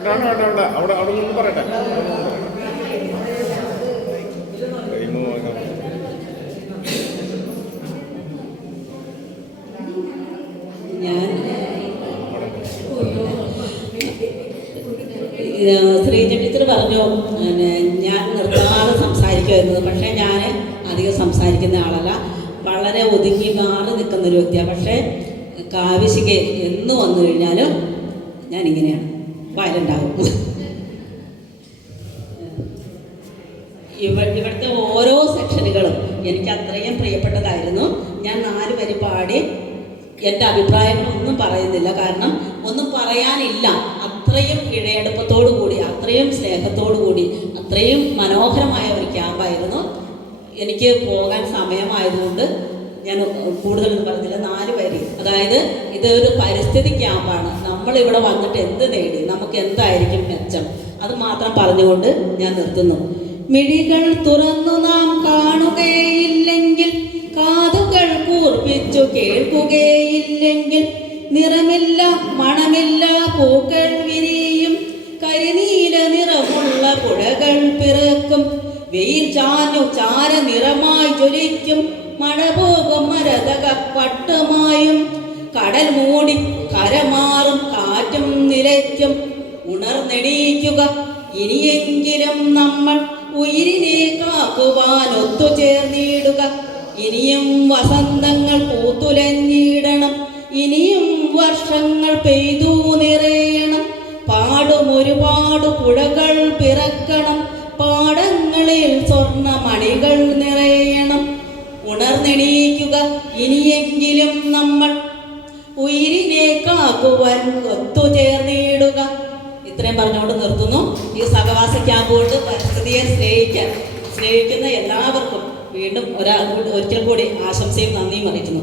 അവിടെ അവിടെ നിന്ന് പറയട്ടെ. ശ്രീജ ടീച്ചർ പറഞ്ഞു ഞാൻ നിർത്താതെ സംസാരിക്കുമായിരുന്നത്. പക്ഷേ ഞാൻ അധികം സംസാരിക്കുന്ന ആളല്ല, വളരെ ഒതുങ്ങി മാറി നിൽക്കുന്നൊരു വ്യക്തിയാണ്. പക്ഷേ കാവ്യശിക്ക് എന്ന് വന്നു കഴിഞ്ഞാലും ഞാനിങ്ങനെയാണ്, വയലുണ്ടാകും. ഇവിടുത്തെ ഓരോ സെക്ഷനുകളും എനിക്ക് അത്രയും പ്രിയപ്പെട്ടതായിരുന്നു. ഞാൻ 4 വരി പാടി എൻ്റെ അഭിപ്രായങ്ങളൊന്നും പറയുന്നില്ല, കാരണം ഒന്നും പറയാനില്ല. അത്രയും ഇഴയെടുപ്പത്തോടു കൂടി, അത്രയും സ്നേഹത്തോടു കൂടി, അത്രയും മനോഹരമായ ഒരു ക്യാമ്പായിരുന്നു. എനിക്ക് പോകാൻ സമയമായതുകൊണ്ട് ഞാൻ കൂടുതലൊന്നും പറഞ്ഞില്ല. 4 വരി, അതായത് ഇതൊരു പരിസ്ഥിതി ക്യാമ്പാണ്. നമ്മളിവിടെ വന്നിട്ട് എന്ത് നേടി, നമുക്ക് എന്തായിരിക്കും മെച്ചം, അത് മാത്രം പറഞ്ഞുകൊണ്ട് ഞാൻ നിർത്തുന്നു. മിഴികൾ തുറന്നു നാം കാണുകയില്ലെങ്കിൽ, കാതുകൾ കൂർപ്പിച്ചു കേൾക്കുകയില്ലെങ്കിൽ, നിറമില്ല മണമില്ല പൂക്കൾ വിരിയും, കരിനീല നിറമുള്ള പുഴകൾ പിറക്കും, വെയിൽ ചാഞ്ഞു ചാര നിറമായി ജ്വലിക്കും, മഴ പോകും മരതക പട്ടുമായും, കടൽ മൂടി കരമാറും കാറ്റും നിലയ്ക്കും. ഉണർന്നെണീക്കുക, ഇനിയെങ്കിലും നമ്മൾ ഉയിരിനെ കാക്കുവാൻ ഒത്തുചേർന്നിടുക. ഇനിയും വസന്തങ്ങൾ പൂത്തുലഞ്ഞിടണം, ഇനിയും വർഷങ്ങൾ പെയ്തു നിറയണം. പാടുമൊരുപാട് പുഴകൾ പിറക്കണം, പാടങ്ങളിൽ സ്വർണ്ണമണികൾ നിറയണം. ഉണർന്നെണീക്കുക, ഇനിയെങ്കിലും നമ്മൾ ഉയിരിനെ കാക്കുവാൻ ഒത്തുചേർന്നിടുക. ഇത്രയും പറഞ്ഞുകൊണ്ട് നിർത്തുന്നു. ഈ സഹവാസ ക്യാമ്പ് കൊണ്ട് പരിസ്ഥിതിയെ സ്നേഹിക്കുന്ന എല്ലാവർക്കും വീണ്ടും ഒരിക്കൽ കൂടി ആശംസയും നന്ദിയും അറിയിക്കുന്നു.